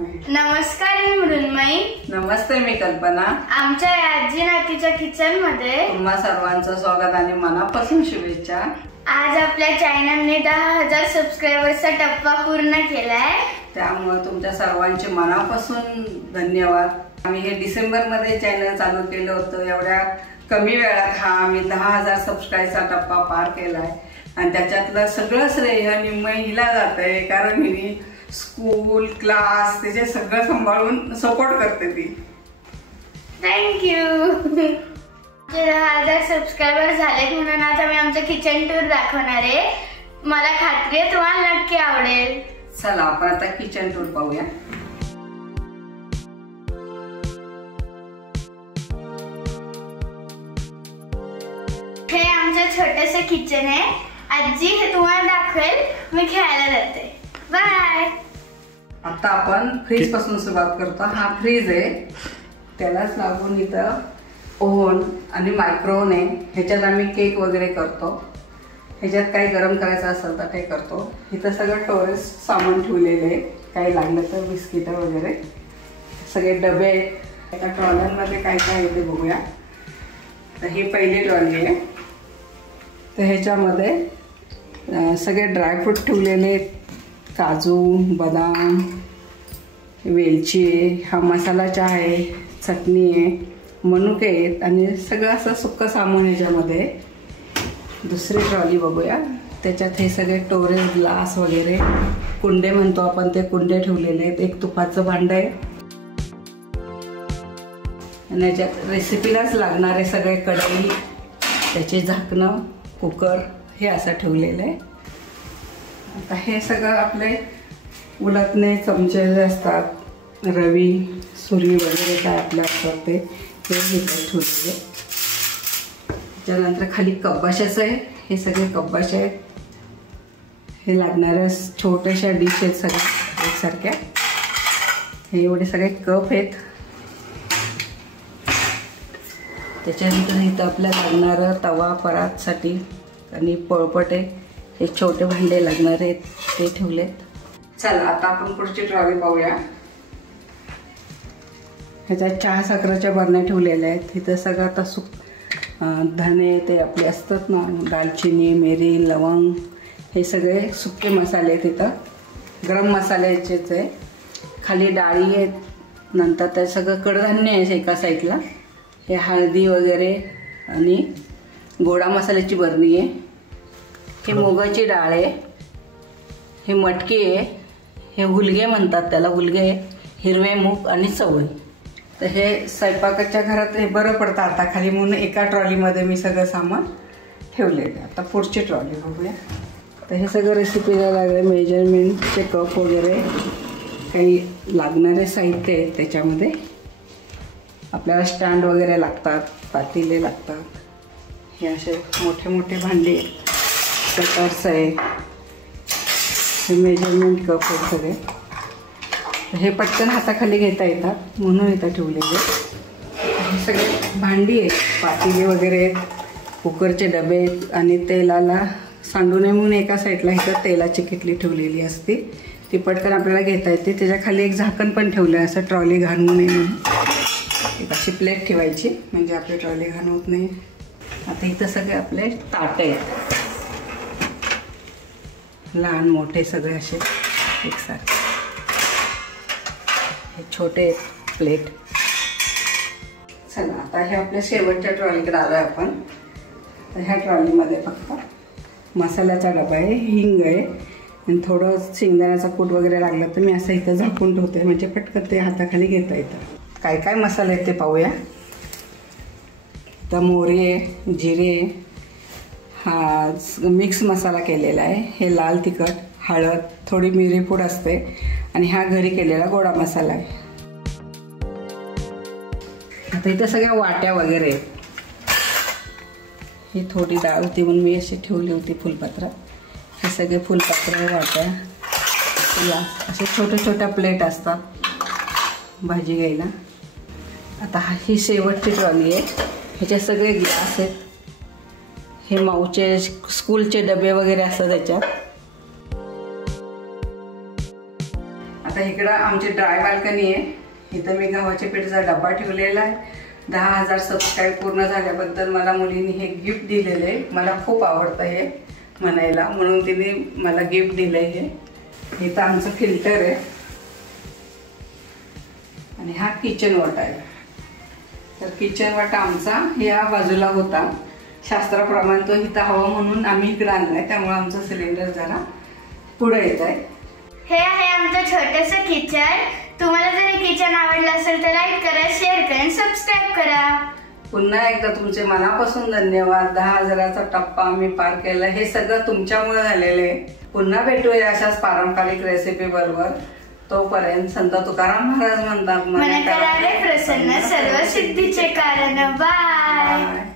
नमस्कार, मी मृण्मयी. नमस्ते, मी कल्पना. आमच्या आजी नातीच्या किचन मध्ये तुम्हा सर्वांचं स्वागत आणि मनापासून शुभेच्छा. आज आपल्या चॅनलने 10,000 सबस्क्रायबर्सचा टप्पा पूर्ण केलाय, त्यामुळे तुमच्या सर्वांचे मनापासून धन्यवाद. आम्ही हे डिसेंबर मध्ये चॅनल चालू केलं होतं. एवढ्या कमी वेळात हा आम्ही 10,000 सबस्क्राईबचा टप्पा पार केलाय आणि त्याच्यातलं सगळं श्रेय निम्मय हिला जात आहे, कारण हिने स्कूल क्लास त्याचे सगळं सांभाळून सपोर्ट करते ती. थँक्यू. 10,000 सबस्क्रायबर झालेत म्हणून आज आम्ही आमचं किचन टूर दाखवणार आहे. मला खात्री आहे तुम्हाला नक्की आवडेल. चला आपण आता किचन टूर पाहूया. हे आमचं छोटंसं किचन आहे. आजी हे तुम्हाला दाखवेल. मी खेळायला जाते. बाय. आता आपण फ्रीज पासून सुरुवात करतो. हा फ्रीज आहे, त्यालाच लागून इथं ओव्हन आणि मायक्रोव्हन आहे. ह्याच्यात आम्ही केक वगैरे करतो. ह्याच्यात काही गरम करायचं असेल तर ते करतो. इथं सगळं स्टोरेज सामान ठेवलेले, काही लागलं तर बिस्किटं वगैरे सगळे डबे आहेत. त्या ट्रॉल्यांमध्ये काय काय आहे ते बघूया. तर ही पहिली ट्रॉली आहे. तर ह्याच्यामध्ये सगळे ड्रायफ्रूट ठेवलेले आहेत. काजू, बदाम, वेलची आहे, हा मसाला चहा आहे, चटणी आहे, मनुके आहेत आणि सगळं असं सुक्कं सामान ह्याच्यामध्ये. दुसरी ट्रॉली बघूया. त्याच्यात हे सगळे स्टोरेज ग्लास वगैरे कुंडे म्हणतो आपण, ते कुंडे ठेवलेले आहेत. एक तुपाचं भांडं आहे आणि याच्यात रेसिपीलाच लागणारे सगळे कढई, त्याचे झाकणं, कुकर हे असं ठेवलेलं आहे. आता हे सगळं आपले उलटणे चमचे जे असतात, रवी, सुरी वगैरे काय आपले असतात ते इथे ठेवलेले. त्याच्यानंतर खाली कब्बाशाचं आहे. हे सगळे कब्बाशे आहेत. हे लागणाऱ्या छोट्याशा डिश आहेत सगळ्या एकसारख्या. हे एवढे सगळे कप आहेत. त्याच्यानंतर इथं आपल्याला लागणारं तवा परातसाठी आणि पळपट आहे. हे छोटे भांडे लागणार आहेत ते ठेवलेत. चला आता आपण पुढची ट्रॉली पाहूया. ह्याच्यात चहा साखरेच्या बरण्या ठेवलेल्या आहेत. इथं सगळं आता धने ते आपले असतात ना, दालचिनी, मिरी, लवंग, हे सगळे सुके मसाले आहेत. इथं गरम मसाल्याचेच आहे. खाली डाळी आहेत. नंतर ते सगळं कडधान्य आहे एका साईडला. हे हळदी वगैरे आणि गोडा मसाल्याची बरणी आहे. हे मुगाची डाळ आहे. हे मटकी आहे. हे हुलगे म्हणतात त्याला, हुलगे, हिरवे मूग आणि चवळी. तर हे स्वयंपाकाच्या घरात हे बरं पडतं आता खाली, म्हणून एका ट्रॉलीमध्ये मी सगळं सामान ठेवलेलं. आता पुढची ट्रॉली बघूया. तर हे सगळं रेसिपीला लागले मेजरमेंटचे कप वगैरे काही लागणारे साहित्य आहेत. त्याच्यामध्ये आपल्याला स्टँड वगैरे लागतात, पातेले लागतात. हे असे मोठे मोठे भांडे, कटर्स आहे, हे मेजरमेंट कप आहेत सगळे. हे पटकन हाताखाली घेता येतात म्हणून इथं ठेवलेले. हे सगळे भांडी आहेत, पातेले वगैरे आहेत, कुकरचे डबे आहेत आणि तेलाला सांडू नये म्हणून एका साईडला इथं तेलाची किटली ठेवलेली असते. ती पटकन आपल्याला घेता येते. त्याच्या खाली एक झाकण पण ठेवलं आहे, असं ट्रॉली घाण होऊ नये म्हणून. एक अशी प्लेट ठेवायची म्हणजे आपली ट्रॉली घाण होत नाही. आता इथं सगळे आपले ताट आहेत, लहान मोठे सगळे असे एकसारखे. हे छोटे प्लेट. चला आता हे आपल्या शेवटच्या ट्रॉलीकडे आलो आहे आपण. तर ह्या ट्रॉलीमध्ये फक्त मसाल्याचा डबा आहे, हिंग आहे आणि थोडं शेंगदाण्याचा कूट वगैरे लागलं तर मी असं इथं झाकून ठेवते, म्हणजे पटकन ते हाताखाली घेता येतं. काय काय मसाले आहेत ते पाहूया. तर मोहरी आहे, जिरे आहे, हा मिक्स मसाला केलेला आहे, हे लाल तिखट, हळद, थोडी मिरी पूड असते आणि हा घरी केलेला गोडा मसाला आहे. आता इथं सगळ्या वाट्या वगैरे. ही थोडी डाळ होती म्हणून मी अशी ठेवली होती फुलपात्रात. हे सगळे फुलपात्र, वाट्या, असे छोट्या छोट्या प्लेट असतात भाजी घ्यायला. आता ही शेवटची ट्रॉली आहे. ह्याच्यात सगळे ग्लास आहेत. हे माऊचे स्कूलचे डबे वगैरे असतात त्याच्यात. आता आता इकडं आमची ड्राय बाल्कनी आहे. इथं मी गव्हाच्या पिठाचा डबा ठेवलेला आहे. 10,000 सबस्क्राईब पूर्ण झाल्याबद्दल मला मुलींनी हे गिफ्ट दिलेलं आहे. मला खूप आवडतं हे म्हणायला, म्हणून तिने मला गिफ्ट दिलंय हे. इथं आमचं फिल्टर आहे आणि हा किचन वाटा आहे. तर किचन वाटा आमचा ह्या बाजूला होता. शास्त्राप्रमाणे तो इथं हवा म्हणून आम्ही इकडे आणलाय, त्यामुळे आमचं सिलेंडर जरा पुढे येत आहे. हे आहे आमचं छोटंसं किचन. तुम्हाला जर हे किचन आवडलं असेल तर लाईक करा, शेअर करा आणि सबस्क्राईब करा. पुन्हा एकदा तुमचे मनापासून धन्यवाद. 10,000चा टप्पा आम्ही पार केला. हे सगळं तुमच्यामुळे झालेलं आहे. पुन्हा भेटूया अशाच पारंपरिक रेसिपी बरोबर. तोपर्यंत संत तुकाराम महाराज म्हणतात, मन करारे प्रसन्न सर्व सिद्धीचे कारण. बाय.